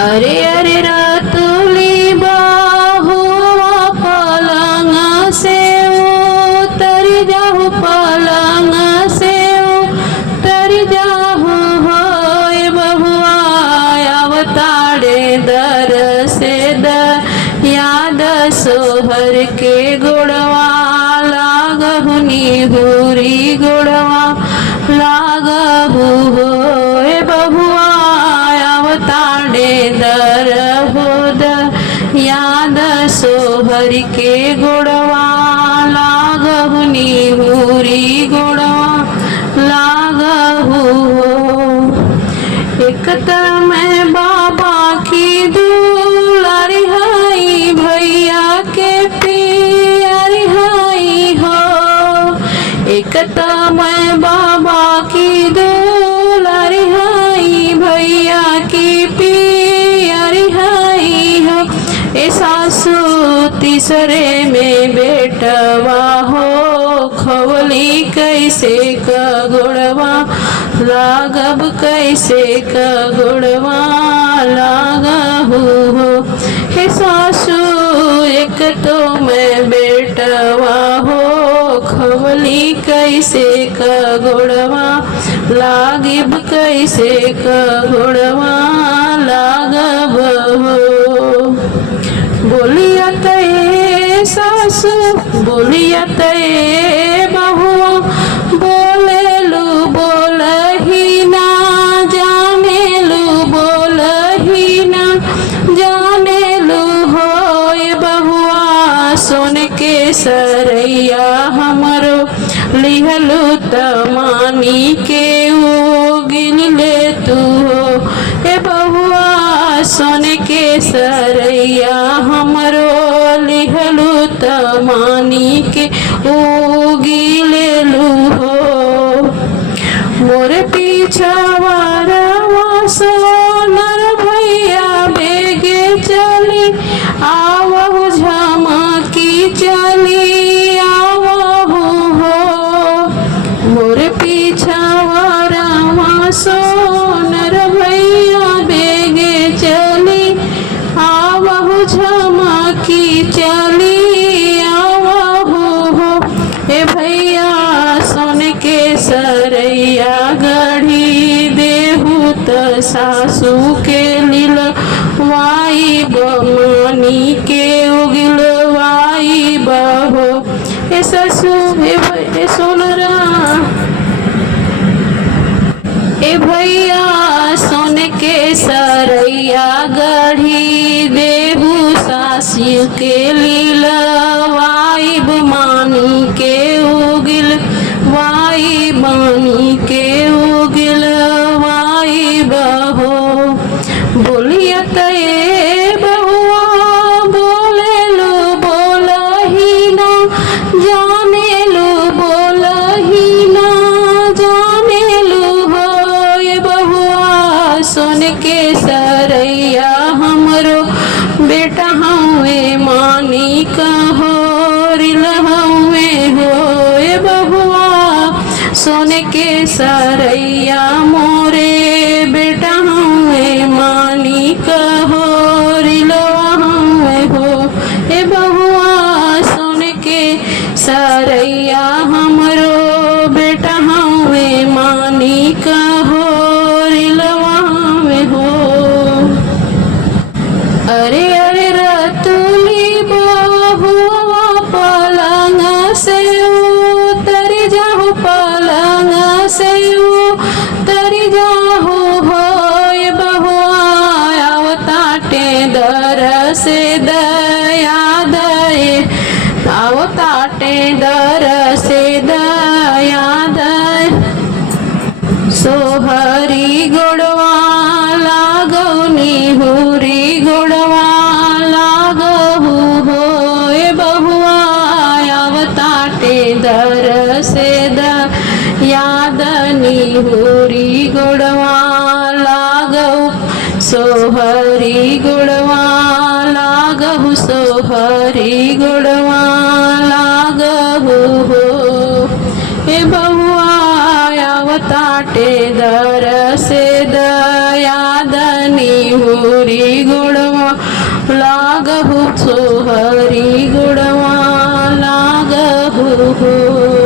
अरे अरे रतुली बाहु पलंग से उतर जाहु पलंग से उतर जाहु होय बहुआ अवतारे दर से द याद सोहर के गुड़वा लागहु निहुरी गुड़वा लागहु होय बहुआ अवतारे दर होद याद सोहर के गुड़वा लागहु निहुरी गुड़वा लागहु एक मैं बाबा की दुलारी हाई भैया के प्यारी हाई हो। एक मैं बाबा की दुलारी हाई भैया की प्यारी हाई हो। ए सासू तीसरे में बेटवा हो खवली कैसे का गुड़वा लागब कैसे का गुड़वा लागहु हो। हे सासू एक तो मैं बेटवा हो खवली कैसे का गुड़वा लागिब कैसे का गुड़वा लागब हो। बोलिया तय सासू बोलिया तय बहुआ बोलेलू बोलही ना जानेलू बोलही ना जानेलू होय बहुआ सोन के सरैया हमरो लिहलू तमानी के उगिल ले तू हो। ए बहुआ सोन के सरैया हमरो लिहलू तमानी के उगिल लू हो। मोर पीछा वारवा सोनर भैया बेगे चली आवहु झमकी चली आवहु हो। मोर पीछा वारवा सोनर भैया बेगे चली आवहु झमकी चली आवहु हो। ए भैया सोन के सरैया गढ़ी देहु त सासू के लील वाई बमनी के उगिल वाई बहो। ए ससु ए सोनरा ए भैया सोन के सरैया गढ़ी देहु सासू के लील वाई बमानी के उगिल वाई बानी के उगिल वाई बहो। बोलिया तय बहुआ बोलेलू बोलही ना जानेलू बोलही ना जानेलू होय बहुआ सोन के सरैया हमरो बेटा हवे मानी कहो रिल हवे होय बहुआ सोन के सरैया मोरे बेटा हवे मानी कहो रिलो हवे हो। ए बहुआ सोन के सरैया हमरो बेटा हवे मानी कहो रिलो हवे हो। अरे अरे रतुली बहुआ पलंग से उतर जाहु पलंग से उतर जाहु होय बहुआ अवताटे दर से दया दये अवताटे दर से दया दय सोहरी गुड़वा लागहु निहुरी गुड़वा लागहु होय बहुआ अवताटे दर से द याद निहुरी गुड़वा लागहु सोहरी गुड़वा लागहु सोहरी गुड़वा लागहु हो। ए बहुआ अवताटे दर से दया दनी हरी गुणवा लागहु सो हरी गुणवा लागहु हो।